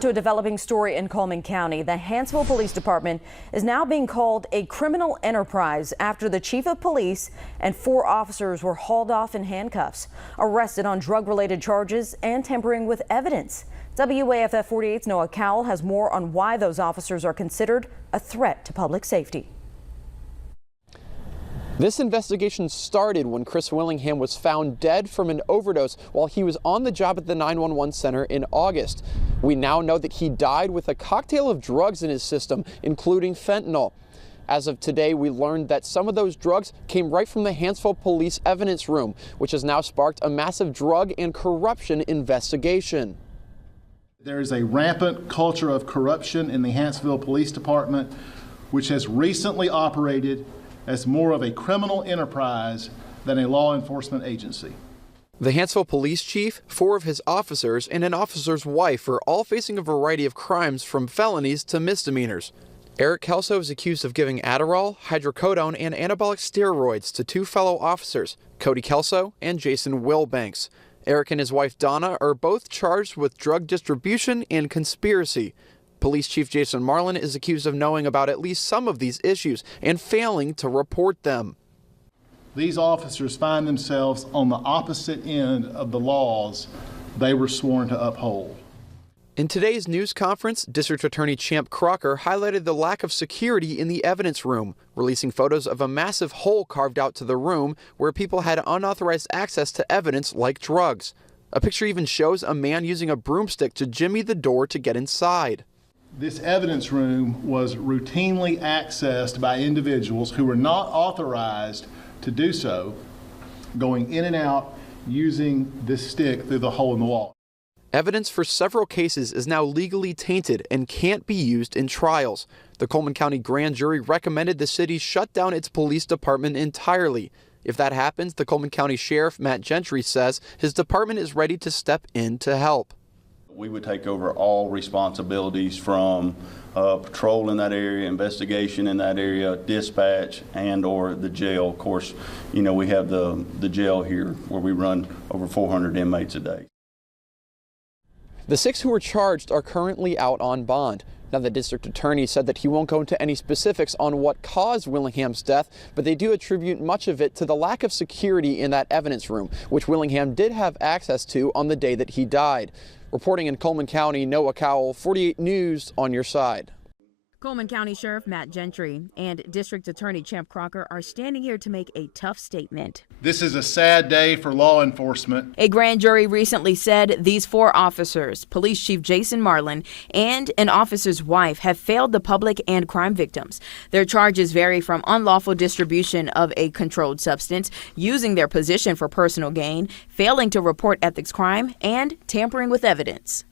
To a developing story in Coleman County, the Hanceville Police Department is now being called a criminal enterprise after the chief of police and 4 officers were hauled off in handcuffs, arrested on drug-related charges and tampering with evidence. WAFF 48's Noah Cowell has more on why those officers are considered a threat to public safety. This investigation started when Chris Willingham was found dead from an overdose while he was on the job at the 911 center in August. We now know that he died with a cocktail of drugs in his system, including fentanyl. As of today, we learned that some of those drugs came right from the Hanceville Police Evidence Room, which has now sparked a massive drug and corruption investigation. There is a rampant culture of corruption in the Hanceville Police Department, which has recently operated as more of a criminal enterprise than a law enforcement agency. The Hanceville police chief, 4 of his officers, and an officer's wife are all facing a variety of crimes from felonies to misdemeanors. Eric Kelso is accused of giving Adderall, hydrocodone, and anabolic steroids to 2 fellow officers, Cody Kelso and Jason Wilbanks. Eric and his wife Donna are both charged with drug distribution and conspiracy. Police Chief Jason Marlin is accused of knowing about at least some of these issues and failing to report them. These officers find themselves on the opposite end of the laws they were sworn to uphold. In today's news conference, District Attorney Champ Crocker highlighted the lack of security in the evidence room, releasing photos of a massive hole carved out to the room where people had unauthorized access to evidence like drugs. A picture even shows a man using a broomstick to jimmy the door to get inside. This evidence room was routinely accessed by individuals who were not authorized to do so, going in and out using this stick through the hole in the wall. Evidence for several cases is now legally tainted and can't be used in trials. The Coleman County Grand Jury recommended the city shut down its police department entirely. If that happens, the Coleman County Sheriff Matt Gentry says his department is ready to step in to help. We would take over all responsibilities from patrol in that area, investigation in that area, dispatch, and or the jail. Of course, you know, we have the jail here where we run over 400 inmates a day. The 6 who were charged are currently out on bond. Now, the district attorney said that he won't go into any specifics on what caused Willingham's death, but they do attribute much of it to the lack of security in that evidence room, which Willingham did have access to on the day that he died. Reporting in Coleman County, Noah Cowell, 48 News, on your side. Coleman County Sheriff Matt Gentry and District Attorney Champ Crocker are standing here to make a tough statement. This is a sad day for law enforcement. A grand jury recently said these 4 officers, Police Chief Jason Marlin and an officer's wife, have failed the public and crime victims. Their charges vary from unlawful distribution of a controlled substance, using their position for personal gain, failing to report ethics crime, and tampering with evidence.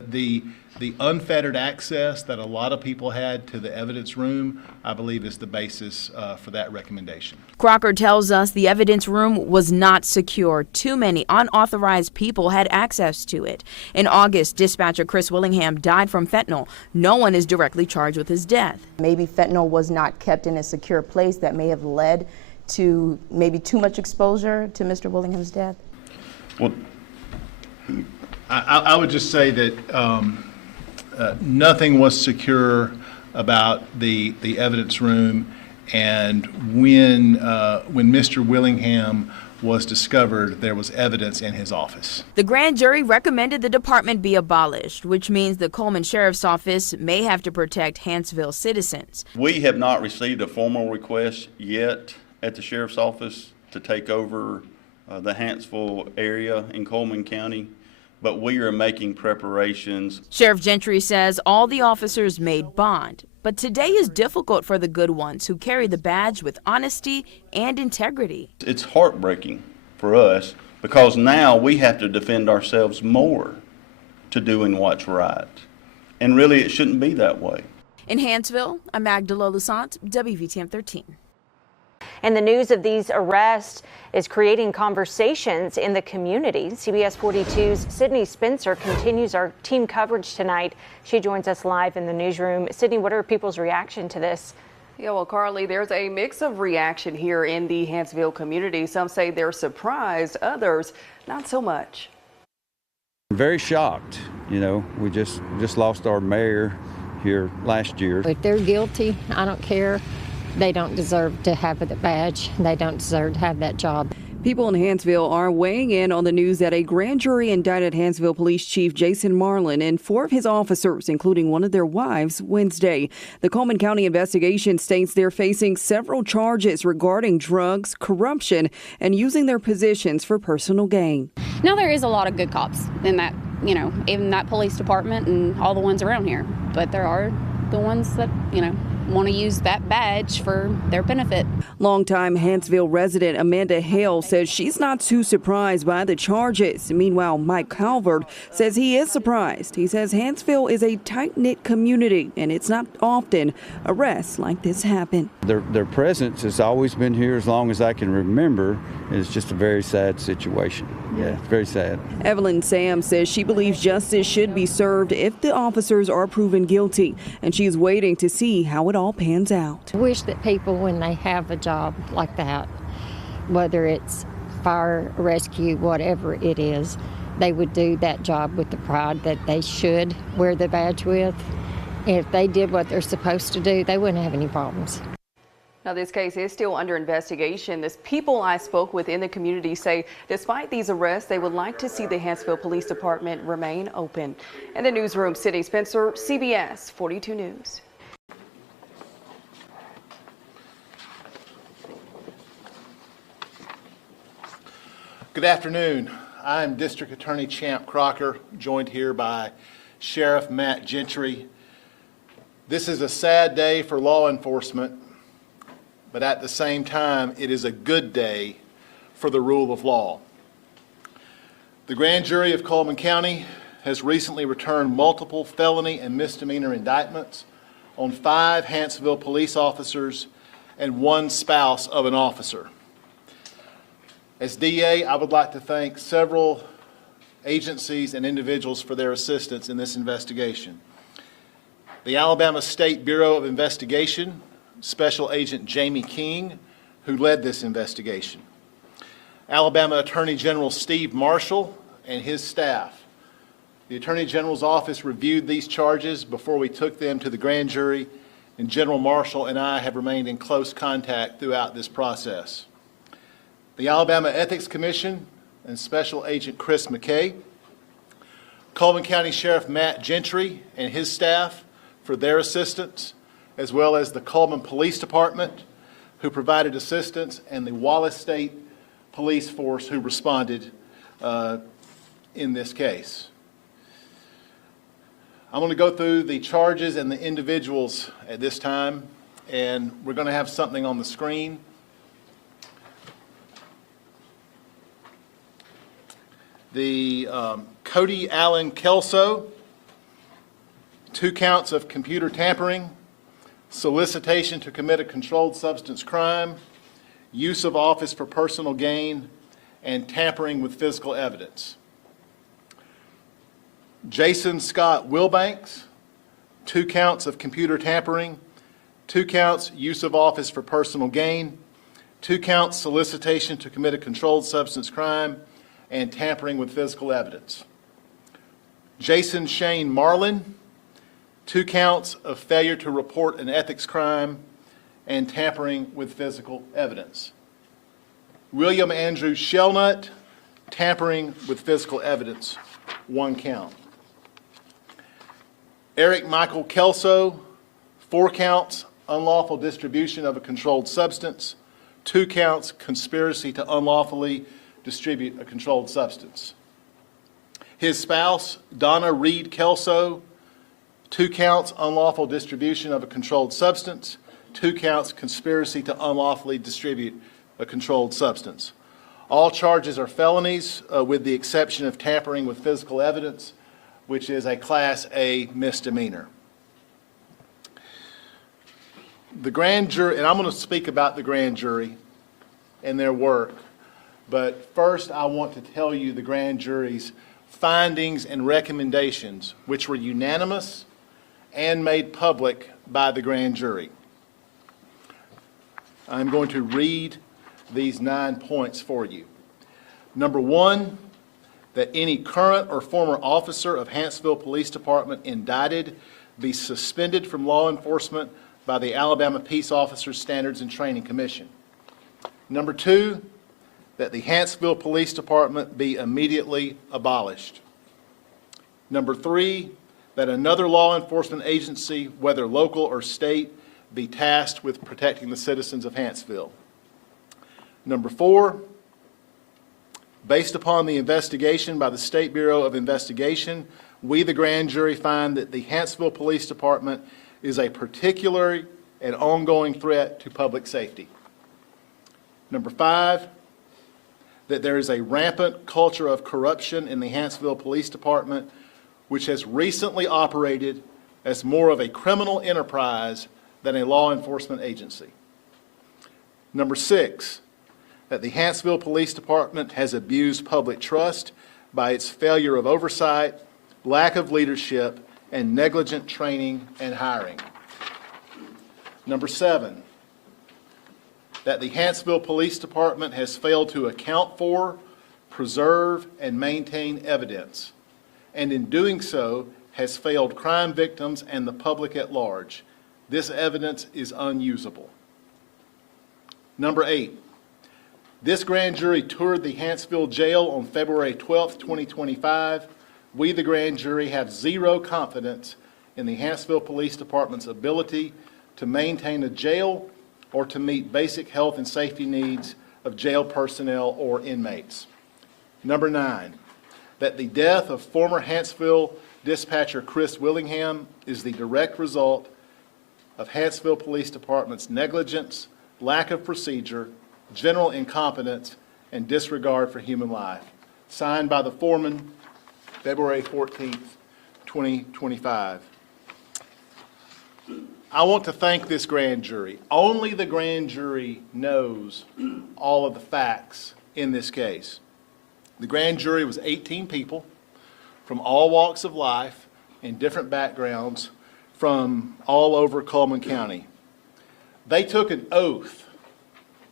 The unfettered access that a lot of people had to the evidence room, I believe, is the basis for that recommendation. Crocker tells us the evidence room was not secure. Too many unauthorized people had access to it. In August, dispatcher Chris Willingham died from fentanyl. No one is directly charged with his death. Maybe fentanyl was not kept in a secure place that may have led to maybe too much exposure to Mr. Willingham's death. Well, I would just say that nothing was secure about the evidence room, and when Mr. Willingham was discovered, there was evidence in his office. The grand jury recommended the department be abolished, which means the Coleman Sheriff's Office may have to protect Hanceville citizens. We have not received a formal request yet at the Sheriff's Office to take over the Hanceville area in Coleman County, but we are making preparations. Sheriff Gentry says all the officers made bond, but today is difficult for the good ones who carry the badge with honesty and integrity. It's heartbreaking for us because now we have to defend ourselves more to doing what's right. And really, it shouldn't be that way. In Hanceville, I'm Magdala Lusant, WVTM 13. And the news of these arrests is creating conversations in the community. CBS 42's Sydney Spencer continues our team coverage tonight. She joins us live in the newsroom. Sydney, what are people's reaction to this? Yeah, well, Carly, there's a mix of reaction here in the Hanceville community. Some say they're surprised, others not so much. Very shocked. You know, we just lost our mayor here last year. If they're guilty, I don't care. They don't deserve to have the badge. They don't deserve to have that job. People in Hanceville are weighing in on the news that a grand jury indicted Hanceville Police Chief Jason Marlin and 4 of his officers, including one of their wives, Wednesday. The Coleman County investigation states they're facing several charges regarding drugs, corruption, and using their positions for personal gain. Now, there is a lot of good cops in that, in that police department and all the ones around here. But there are the ones that, want to use that badge for their benefit. Longtime Hanceville resident Amanda Hale says she's not too surprised by the charges. Meanwhile, Mike Calvert says he is surprised. He says Hanceville is a tight-knit community, and it's not often arrests like this happen. Their presence has always been here as long as I can remember. It's just a very sad situation. Yeah, it's very sad. Evelyn Sam says she believes justice should be served if the officers are proven guilty, and she's waiting to see how it all pans out. I wish that people, when they have a job like that, whether it's fire, rescue, whatever it is, they would do that job with the pride that they should wear the badge with. And if they did what they're supposed to do, they wouldn't have any problems. Now, this case is still under investigation. The people I spoke with in the community say despite these arrests, they would like to see the Hanceville Police Department remain open. In the newsroom, Sydney Spencer, CBS 42 News. Good afternoon. I'm District Attorney Champ Crocker, joined here by Sheriff Matt Gentry. This is a sad day for law enforcement, but at the same time, it is a good day for the rule of law. The grand jury of Coleman County has recently returned multiple felony and misdemeanor indictments on 5 Hanceville police officers and 1 spouse of an officer. As DA, I would like to thank several agencies and individuals for their assistance in this investigation. The Alabama State Bureau of Investigation, Special Agent Jamie King, who led this investigation. Alabama Attorney General Steve Marshall and his staff. The Attorney General's office reviewed these charges before we took them to the grand jury, and General Marshall and I have remained in close contact throughout this process. The Alabama Ethics Commission and Special Agent Chris McKay, Coleman County Sheriff Matt Gentry and his staff for their assistance, as well as the Coleman Police Department, who provided assistance, and the Wallace State Police Force, who responded in this case. I'm going to go through the charges and the individuals at this time, and we're going to have something on the screen. The Cody Kelso, 2 counts of computer tampering, solicitation to commit a controlled substance crime, use of office for personal gain, and tampering with physical evidence. Jason Scott Wilbanks, 2 counts of computer tampering, 2 counts use of office for personal gain, 2 counts solicitation to commit a controlled substance crime, and tampering with physical evidence. Jason Shane Marlin, 2 counts of failure to report an ethics crime and tampering with physical evidence. William Andrew Shellnutt, tampering with physical evidence, 1 count. Eric Michael Kelso, 4 counts, unlawful distribution of a controlled substance, 2 counts, conspiracy to unlawfully distribute a controlled substance. His spouse, Donna Reid Kelso, 2 counts, unlawful distribution of a controlled substance, 2 counts, conspiracy to unlawfully distribute a controlled substance. All charges are felonies, with the exception of tampering with physical evidence, which is a Class A misdemeanor. The grand jury, and I'm going to speak about the grand jury and their work, but first I want to tell you the grand jury's findings and recommendations, which were unanimous and made public by the grand jury. I'm going to read these 9 points for you. Number 1, that any current or former officer of Hanceville Police Department indicted be suspended from law enforcement by the Alabama Peace Officers Standards and Training Commission. Number 2, that the Hanceville Police Department be immediately abolished. Number 3, that another law enforcement agency, whether local or state, be tasked with protecting the citizens of Hanceville. Number 4, based upon the investigation by the State Bureau of Investigation, we, the grand jury, find that the Hanceville Police Department is a particular and ongoing threat to public safety. Number 5, that there is a rampant culture of corruption in the Hanceville Police Department, which has recently operated as more of a criminal enterprise than a law enforcement agency. Number 6, that the Hanceville Police Department has abused public trust by its failure of oversight, lack of leadership, and negligent training and hiring. Number 7, that the Hanceville Police Department has failed to account for, preserve, and maintain evidence, and in doing so has failed crime victims and the public at large. This evidence is unusable. Number 8, this grand jury toured the Hanceville Jail on February 12, 2025. We, the grand jury, have zero confidence in the Hanceville Police Department's ability to maintain a jail or to meet basic health and safety needs of jail personnel or inmates. Number 9, that the death of former Hanceville dispatcher Chris Willingham is the direct result of Hanceville Police Department's negligence, lack of procedure, general incompetence, and disregard for human life. Signed by the foreman, February 14th, 2025. I want to thank this grand jury. Only the grand jury knows all of the facts in this case. The grand jury was 18 people from all walks of life in different backgrounds from all over Coleman County. They took an oath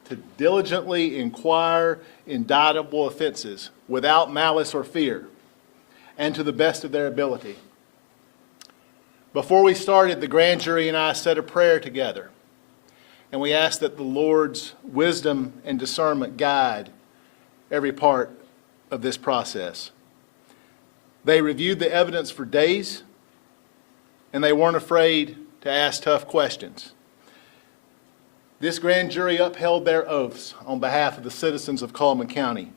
to diligently inquire indictable offenses without malice or fear and to the best of their ability. Before we started, the grand jury and I said a prayer together, and we asked that the Lord's wisdom and discernment guide every part of this process. They reviewed the evidence for days, and they weren't afraid to ask tough questions. This grand jury upheld their oaths on behalf of the citizens of Coleman County,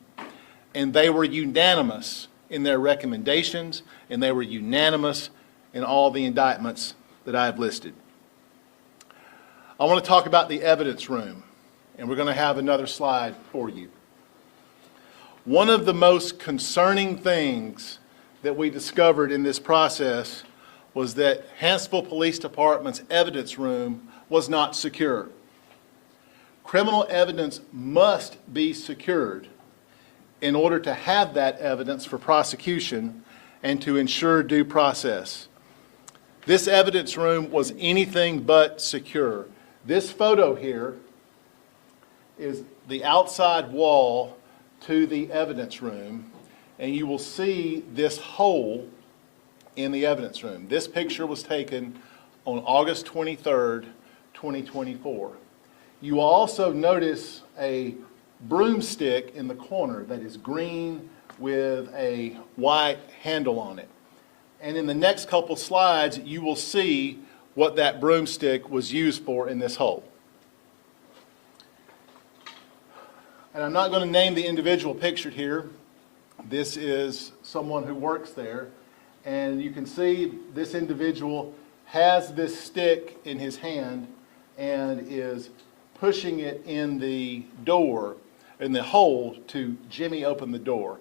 and they were unanimous in their recommendations, and they were unanimous in all the indictments that I have listed. I want to talk about the evidence room, and we're going to have another slide for you. One of the most concerning things that we discovered in this process was that Hanceville Police Department's evidence room was not secure. Criminal evidence must be secured in order to have that evidence for prosecution and to ensure due process. This evidence room was anything but secure. This photo here is the outside wall to the evidence room, and you will see this hole in the evidence room. This picture was taken on August 23rd, 2024. You will also notice a broomstick in the corner that is green with a white handle on it. And in the next couple slides, you will see what that broomstick was used for in this hole. And I'm not going to name the individual pictured here. This is someone who works there. And you can see this individual has this stick in his hand and is pushing it in the door, in the hole, to jimmy open the door.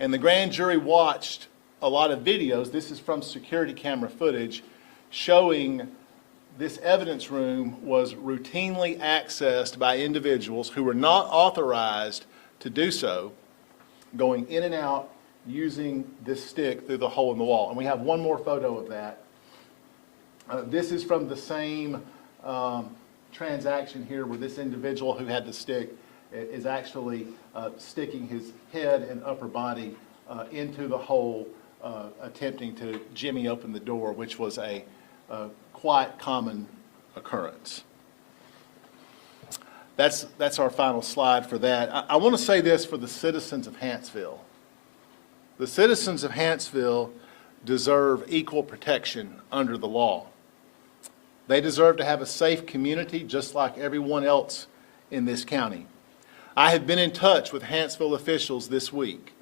And the grand jury watched a lot of videos. This is from security camera footage showing this evidence room was routinely accessed by individuals who were not authorized to do so, going in and out using this stick through the hole in the wall. And we have one more photo of that. This is from the same transaction here where this individual who had the stick is actually sticking his head and upper body into the hole, attempting to jimmy open the door, which was a quite common occurrence. That's our final slide for that. I want to say this for the citizens of Hanceville. The citizens of Hanceville deserve equal protection under the law. They deserve to have a safe community just like everyone else in this county. I have been in touch with Hanceville officials this week.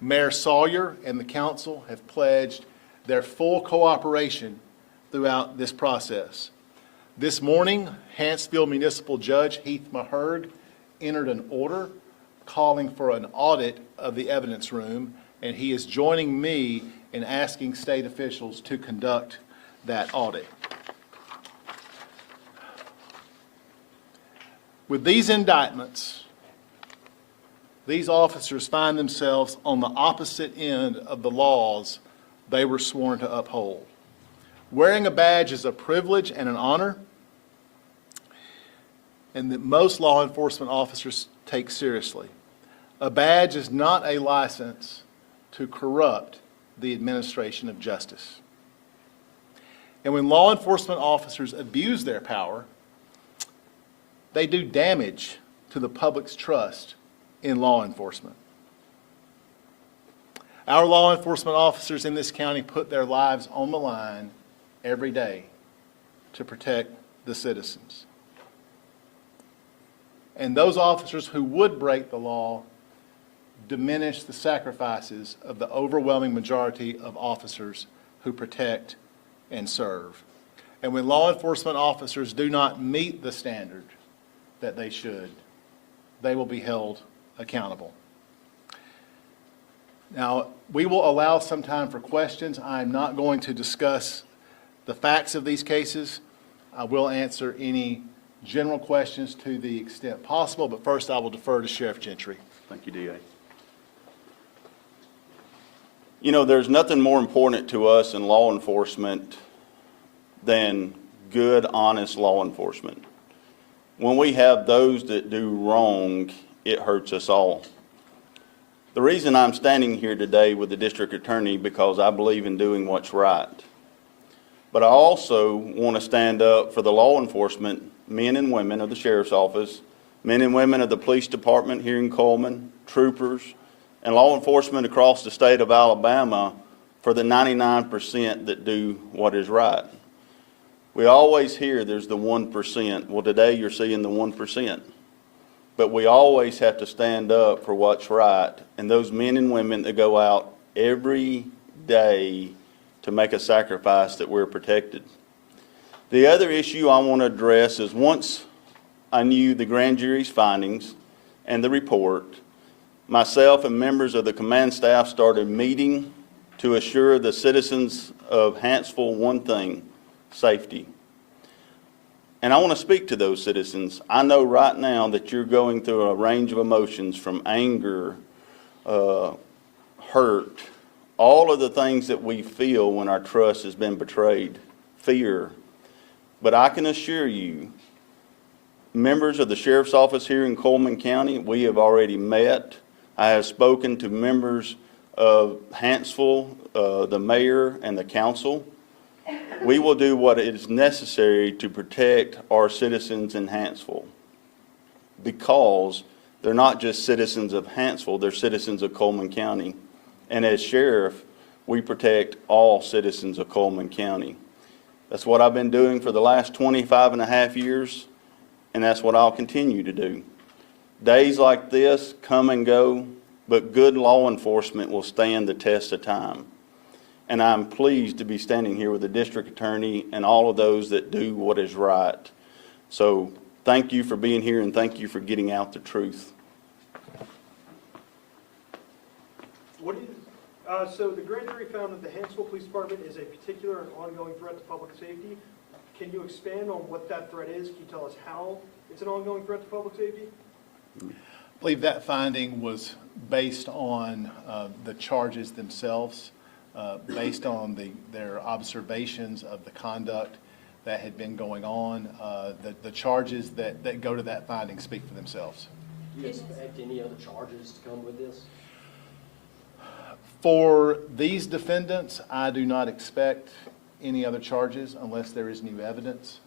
Mayor Sawyer and the council have pledged their full cooperation throughout this process. This morning, Hanceville Municipal Judge Heath Maherg entered an order calling for an audit of the evidence room, and he is joining me in asking state officials to conduct that audit. With these indictments, these officers find themselves on the opposite end of the laws they were sworn to uphold. Wearing a badge is a privilege and an honor, and that most law enforcement officers take seriously. A badge is not a license to corrupt the administration of justice. And when law enforcement officers abuse their power, they do damage to the public's trust in law enforcement. Our law enforcement officers in this county put their lives on the line every day to protect the citizens. And those officers who would break the law diminish the sacrifices of the overwhelming majority of officers who protect and serve. And when law enforcement officers do not meet the standard that they should, they will be held accountable. Now, we will allow some time for questions. I'm not going to discuss the facts of these cases. I will answer any general questions to the extent possible, but first I will defer to Sheriff Gentry. Thank you, DA. You know, there's nothing more important to us in law enforcement than good, honest law enforcement. When we have those that do wrong, it hurts us all. The reason I'm standing here today with the district attorney because I believe in doing what's right. But I also want to stand up for the law enforcement, men and women of the sheriff's office, men and women of the police department here in Coleman, troopers, and law enforcement across the state of Alabama for the 99% that do what is right. We always hear there's the 1%. Well, today you're seeing the 1%. But we always have to stand up for what's right. And those men and women that go out every day to make a sacrifice that we're protected. The other issue I want to address is once I knew the grand jury's findings and the report, myself and members of the command staff started meeting to assure the citizens of Hanceville one thing: safety. And I want to speak to those citizens. I know right now that you're going through a range of emotions from anger, hurt, all of the things that we feel when our trust has been betrayed, fear. But I can assure you, members of the sheriff's office here in Coleman County, we have already met. I have spoken to members of Hanceville, the mayor and the council. We will do what is necessary to protect our citizens in Hanceville, because they're not just citizens of Hanceville, they're citizens of Coleman County. And as sheriff, we protect all citizens of Coleman County. That's what I've been doing for the last 25 and a half years, and that's what I'll continue to do. Days like this come and go, but good law enforcement will stand the test of time. And I'm pleased to be standing here with the district attorney and all of those that do what is right. So thank you for being here, and thank you for getting out the truth. So the grand jury found that the Hanceville Police Department is a particular and ongoing threat to public safety. Can you expand on what that threat is? Can you tell us how it's an ongoing threat to public safety? I believe that finding was based on the charges themselves, based on their observations of the conduct that had been going on. The charges that go to that finding speak for themselves. Do you expect any other charges to come with this? For these defendants, I do not expect any other charges unless there is new evidence.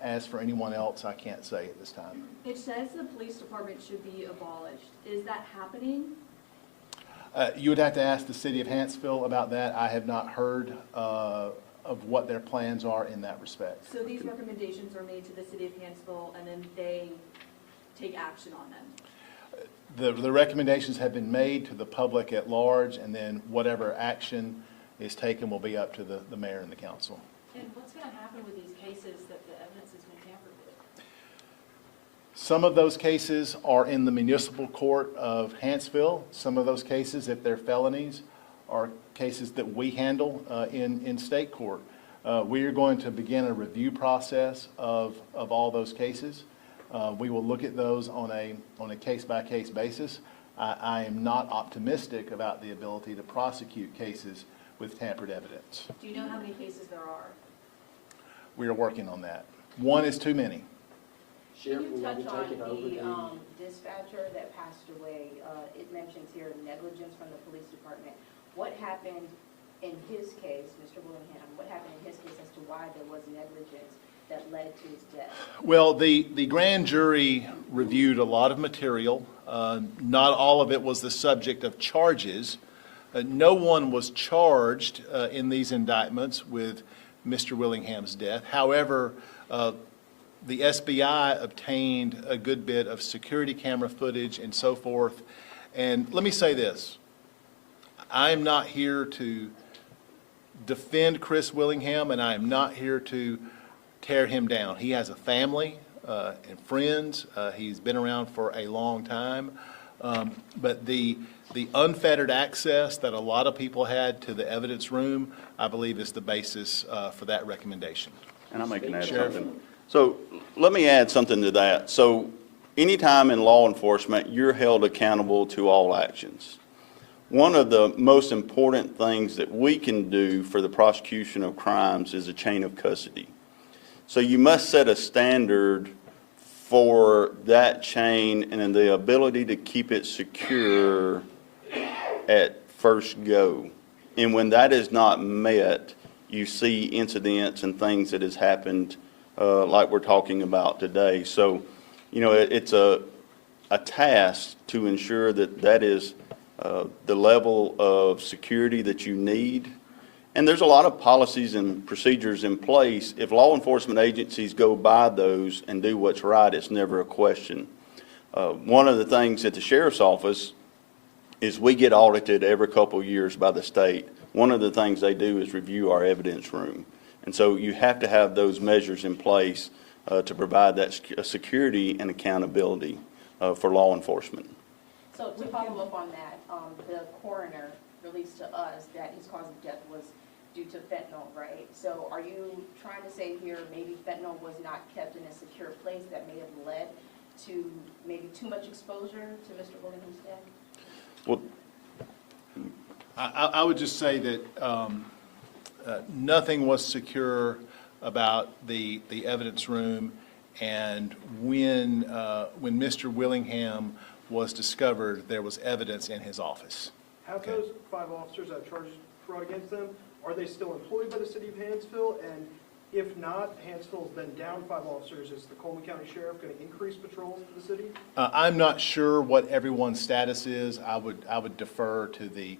As for anyone else, I can't say at this time. It says the police department should be abolished. Is that happening? You would have to ask the city of Hanceville about that. I have not heard of what their plans are in that respect. So these recommendations are made to the city of Hanceville and then they take action on them? The recommendations have been made to the public at large, and then whatever action is taken will be up to the mayor and the council. And what's going to happen with these cases that the evidence has been tampered with? Some of those cases are in the municipal court of Hanceville. Some of those cases, if they're felonies, are cases that we handle in state court. We are going to begin a review process of all those cases. We will look at those on a case-by-case basis. I am not optimistic about the ability to prosecute cases with tampered evidence. Do you know how many cases there are? We are working on that. One is too many. Can you touch on the dispatcher that passed away? It mentions here negligence from the police department. What happened in his case, Mr. Willingham, what happened in his case as to why there was negligence that led to his death? Well, the grand jury reviewed a lot of material. Not all of it was the subject of charges. No one was charged in these indictments with Mr. Willingham's death. However, the SBI obtained a good bit of security camera footage and so forth. And let me say this. I am not here to defend Chris Willingham, and I am not here to tear him down. He has a family and friends. He's been around for a long time. But the unfettered access that a lot of people had to the evidence room, I believe, is the basis for that recommendation. And I'm making that Sheriff. something. So let me add something to that. So anytime in law enforcement, you're held accountable to all actions. One of the most important things that we can do for the prosecution of crimes is a chain of custody. So you must set a standard for that chain and the ability to keep it secure at first go. And when that is not met, you see incidents and things that has happened like we're talking about today. So, you know, it's a task to ensure that that is the level of security that you need. And there's a lot of policies and procedures in place. If law enforcement agencies go by those and do what's right, it's never a question. One of the things at the sheriff's office is we get audited every couple of years by the state. One of the things they do is review our evidence room. And so you have to have those measures in place to provide that security and accountability for law enforcement. So to follow up on that, the coroner released to us that his cause of death was due to fentanyl, right? So are you trying to say here maybe fentanyl was not kept in a secure place that may have led to maybe too much exposure to Mr. Willingham's death? Well, I would just say that nothing was secure about the evidence room, and when Mr. Willingham was discovered, there was evidence in his office. Have those 5 officers that charges brought against them, are they still employed by the city of Hanceville? And if not, Hanceville's been down 5 officers. Is the Coleman County Sheriff going to increase patrols for the city? I'm not sure what everyone's status is. I would defer to the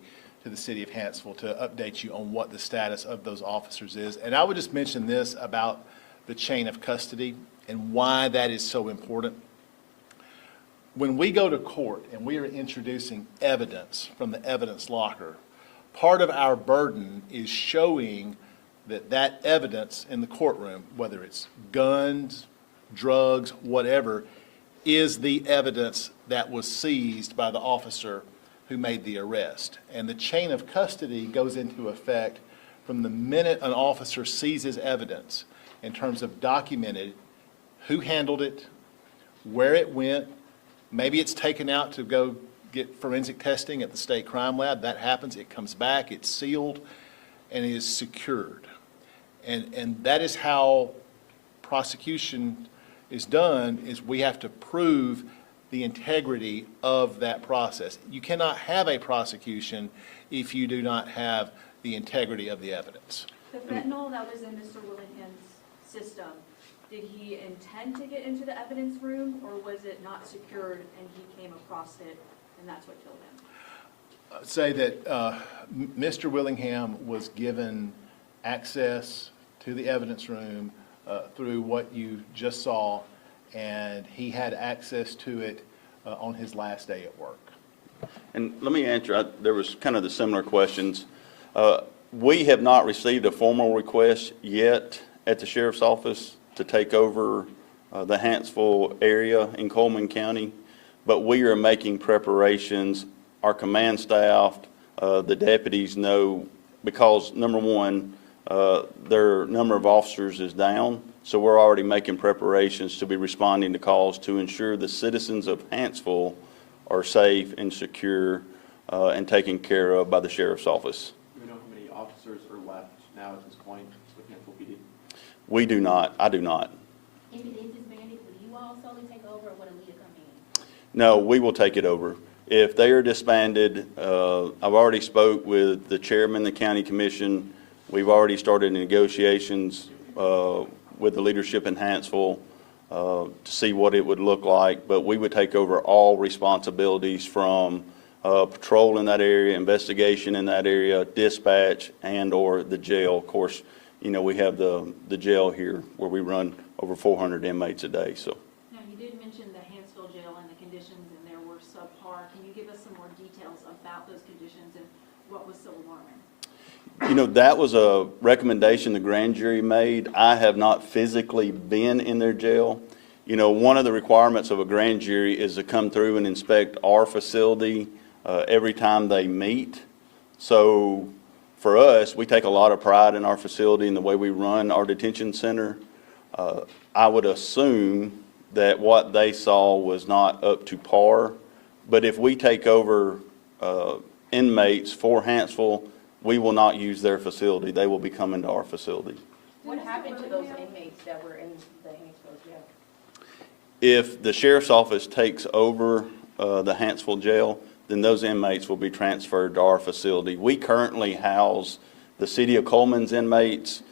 city of Hanceville to update you on what the status of those officers is. And I would just mention this about the chain of custody and why that is so important. When we go to court and we are introducing evidence from the evidence locker, part of our burden is showing that that evidence in the courtroom, whether it's guns, drugs, whatever, is the evidence that was seized by the officer who made the arrest. And the chain of custody goes into effect from the minute an officer seizes evidence in terms of documented who handled it, where it went. Maybe it's taken out to go get forensic testing at the state crime lab. That happens. It comes back. It's sealed and it is secured. And that is how prosecution is done, is we have to prove the integrity of that process. You cannot have a prosecution if you do not have the integrity of the evidence. The fentanyl that was in Mr. Willingham's system, did he intend to get into the evidence room, or was it not secured and he came across it and that's what killed him? Say that Mr. Willingham was given access to the evidence room through what you just saw, and he had access to it on his last day at work. And let me answer, there was kind of the similar questions. We have not received a formal request yet at the Sheriff's Office to take over the Hanceville area in Coleman County, but we are making preparations. Our command staff, the deputies know, because number one, their number of officers is down, so we're already making preparations to be responding to calls to ensure the citizens of Hanceville are safe and secure and taken care of by the Sheriff's Office. Do we know how many officers are left now at this point with Hanceville PD? We do not. I do not. If it is disbanded, will you all solely take over, or will a leader come in? No, we will take it over. If they are disbanded, I've already spoke with the chairman, the county commission. We've already started negotiations with the leadership in Hanceville to see what it would look like. But we would take over all responsibilities from patrol in that area, investigation in that area, dispatch, and or the jail. Of course, you know, we have the jail here where we run over 400 inmates a day. So. Now, you did mention the Hanceville jail and the conditions in there were subpar. Can you give us some more details about those conditions and what was so alarming? You know, that was a recommendation the grand jury made. I have not physically been in their jail. You know, one of the requirements of a grand jury is to come through and inspect our facility every time they meet. So for us, we take a lot of pride in our facility and the way we run our detention center. I would assume that what they saw was not up to par. But if we take over inmates for Hanceville, we will not use their facility. They will be coming to our facility. What happened to those inmates that were in the Hanceville jail? If the Sheriff's Office takes over the Hanceville jail, then those inmates will be transferred to our facility. We currently house the City of Coleman's inmates,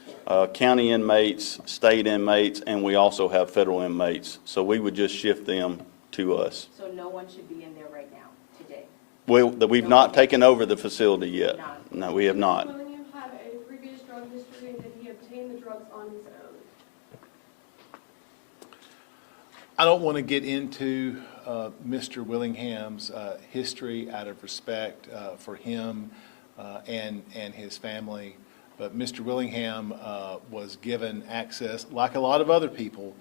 county inmates, state inmates, and we also have federal inmates. So we would just shift them to us. So no one should be in there right now, today? We've not taken over the facility yet. No, we have not. Did Willingham have a previous drug history, and did he obtain the drugs on his own? I don't want to get into Mr. Willingham's history out of respect for him and his family, but Mr. Willingham was given access, like a lot of other people,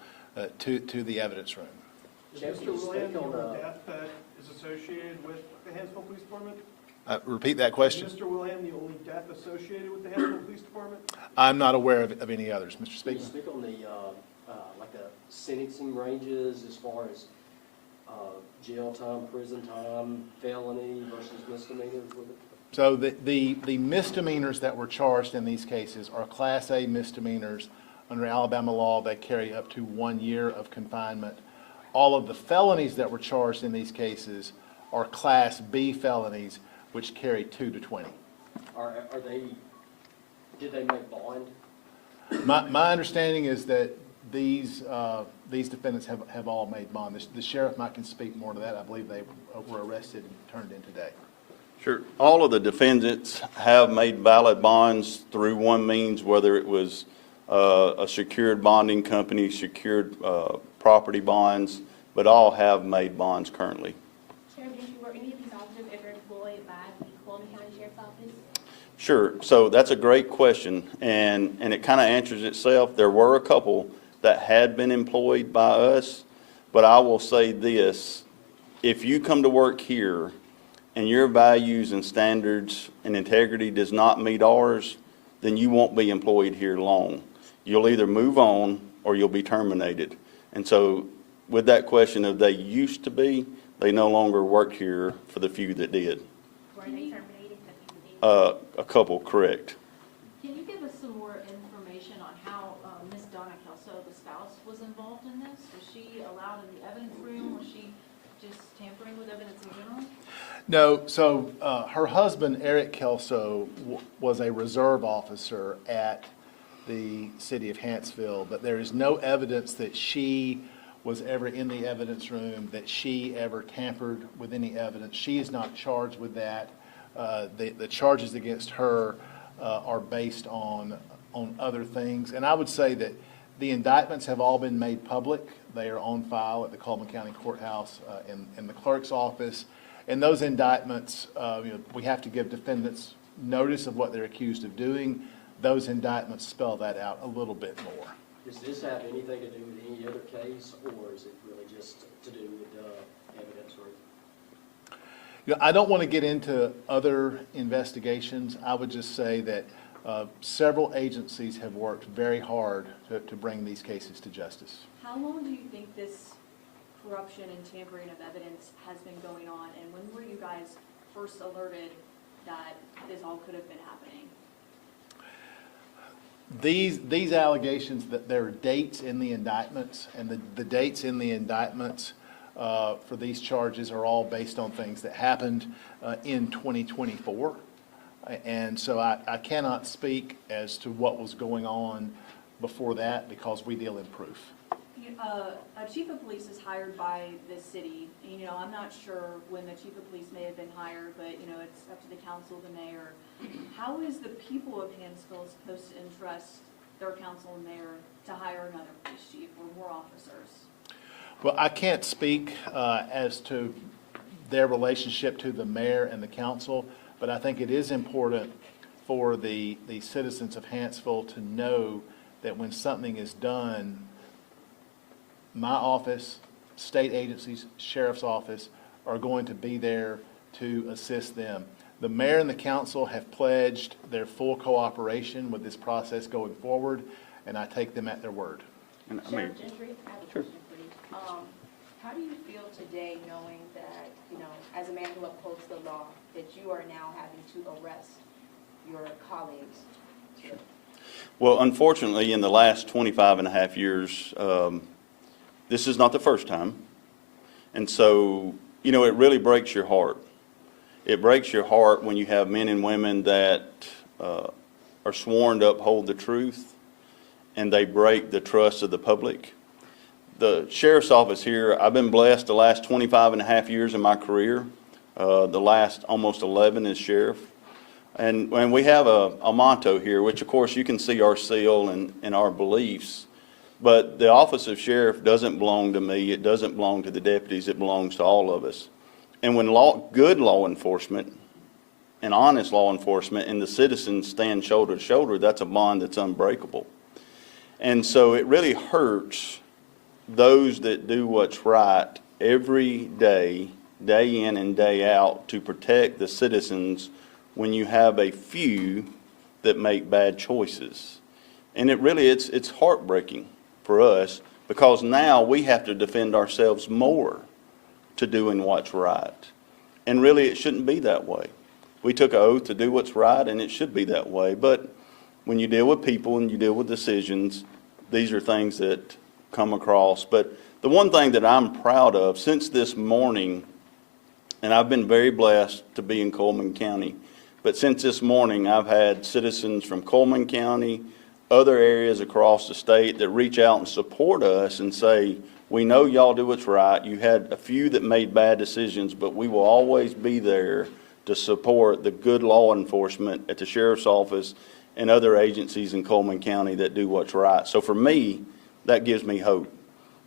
to the evidence room. Is Mr. Willingham the only death that is associated with the Hanceville Police Department? Repeat that question. Is Mr. Willingham the only death associated with the Hanceville Police Department? I'm not aware of any others. Mr. Speaker? Can you speak on the like the sentencing ranges as far as jail time, prison time, felony versus misdemeanors with it? So the misdemeanors that were charged in these cases are Class A misdemeanors. Under Alabama law, they carry up to 1 year of confinement. All of the felonies that were charged in these cases are Class B felonies, which carry 2 to 20. Are they? Did they make bond? My understanding is that these defendants have all made bond. The sheriff might can speak more to that. I believe they were arrested and turned in today. Sure. All of the defendants have made valid bonds through one means, whether it was a secured bonding company, secured property bonds, but all have made bonds currently. Sheriff, were any of these officers ever employed by the Coleman County Sheriff's Office? Sure. So that's a great question, and it kind of answers itself. There were a couple that had been employed by us, but I will say this. If you come to work here and your values and standards and integrity does not meet ours, then you won't be employed here long. You'll either move on or you'll be terminated. And so with that question of they used to be, they no longer work here for the few that did. Were they terminated? A couple, correct. Can you give us some more information on how Ms. Donna Kelso, the spouse, was involved in this? Was she allowed in the evidence room? Was she just tampering with evidence in general? No, so her husband, Eric Kelso, was a reserve officer at the city of Hanceville, but there is no evidence that she was ever in the evidence room, that she ever tampered with any evidence. She is not charged with that. The charges against her are based on other things. And I would say that the indictments have all been made public. They are on file at the Coleman County Courthouse in the clerk's office. And those indictments, we have to give defendants notice of what they're accused of doing. Those indictments spell that out a little bit more. Does this have anything to do with any other case, or is it really just to do with the evidence room? I don't want to get into other investigations. I would just say that several agencies have worked very hard to bring these cases to justice. How long do you think this corruption and tampering of evidence has been going on, and when were you guys first alerted that this all could have been happening? These allegations, that there are dates in the indictments, and the dates in the indictments for these charges are all based on things that happened in 2024. And so I cannot speak as to what was going on before that, because we deal in proof. A chief of police is hired by the city. I'm not sure when the chief of police may have been hired, but it's up to the council, the mayor. How is the people of Hanceville supposed to entrust their council and mayor to hire another police chief or more officers? Well, I can't speak as to their relationship to the mayor and the council, but I think it is important for the citizens of Hanceville to know that when something is done, my office, state agencies, sheriff's office are going to be there to assist them. The mayor and the council have pledged their full cooperation with this process going forward, and I take them at their word. And Sheriff Gentry, I have a question for you. How do you feel today knowing that, as a man who upholds the law, that you are now having to arrest your colleagues? Well, unfortunately, in the last 25 and a half years, this is not the first time. And so, it really breaks your heart. It breaks your heart when you have men and women that are sworn to uphold the truth, and they break the trust of the public. The sheriff's office here, I've been blessed the last 25 and a half years of my career. The last almost 11 as sheriff. And we have a motto here, which of course you can see our seal and our beliefs. But the office of sheriff doesn't belong to me. It doesn't belong to the deputies. It belongs to all of us. And when good law enforcement and honest law enforcement and the citizens stand shoulder to shoulder, that's a bond that's unbreakable. And so it really hurts those that do what's right every day, day in and day out, to protect the citizens when you have a few that make bad choices. And it's heartbreaking for us, because now we have to defend ourselves more to doing what's right. And really, it shouldn't be that way. We took an oath to do what's right, and it should be that way. But when you deal with people and you deal with decisions, these are things that come across. But the one thing that I'm proud of since this morning, and I've been very blessed to be in Coleman County, but since this morning, I've had citizens from Coleman County, other areas across the state, that reach out and support us and say, we know y'all do what's right. You had a few that made bad decisions, but we will always be there to support the good law enforcement at the sheriff's office and other agencies in Coleman County that do what's right. So for me, that gives me hope.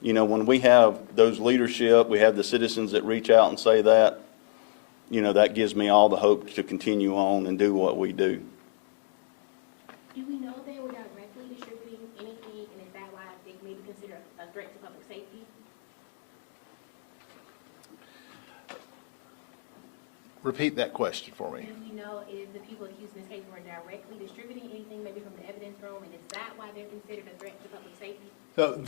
When we have those leadership, we have the citizens that reach out and say that, that gives me all the hope to continue on and do what we do. Do we know they were directly distributing anything, and is that why they may be considered a threat to public safety? Repeat that question for me. Do we know if the people accused in this case were directly distributing anything, maybe from the evidence room, and is that why they're considered a threat to public safety? So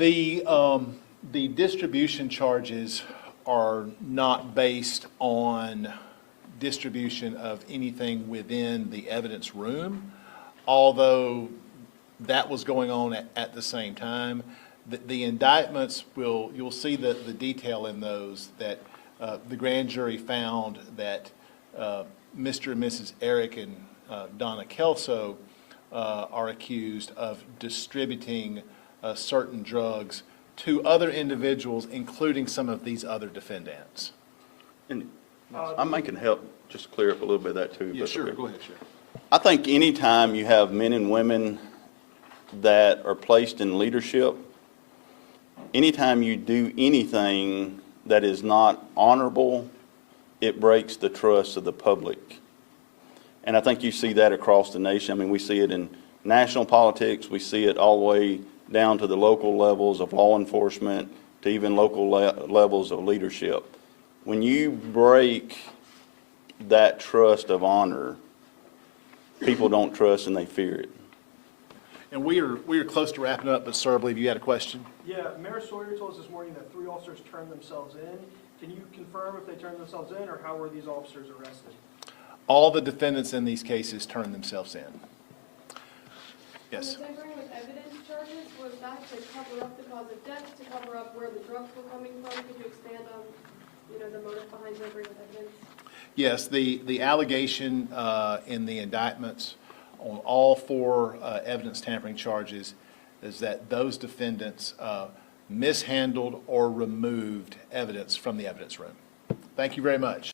the distribution charges are not based on distribution of anything within the evidence room, although that was going on at the same time. The indictments you'll see the detail in those, that the grand jury found that Mr. and Mrs. Eric and Donna Kelso are accused of distributing certain drugs to other individuals, including some of these other defendants. And I might can help just clear up a little bit of that too. Yeah, sure. Go ahead, sure. I think anytime you have men and women that are placed in leadership, anytime you do anything that is not honorable, it breaks the trust of the public. And I think you see that across the nation. I mean, we see it in national politics. We see it all the way down to the local levels of law enforcement, to even local levels of leadership. When you break that trust of honor, people don't trust and they fear it. And we are close to wrapping up, but sir, I believe you had a question. Yeah, Mayor Sawyer told us this morning that 3 officers turned themselves in. Can you confirm if they turned themselves in, or how were these officers arrested? All the defendants in these cases turned themselves in. Yes. The tampering with evidence charges, was that to cover up the cause of death, to cover up where the drugs were coming from? Could you expand on, the motive behind tampering with evidence? Yes, the allegation in the indictments on all 4 evidence tampering charges is that those defendants mishandled or removed evidence from the evidence room. Thank you very much.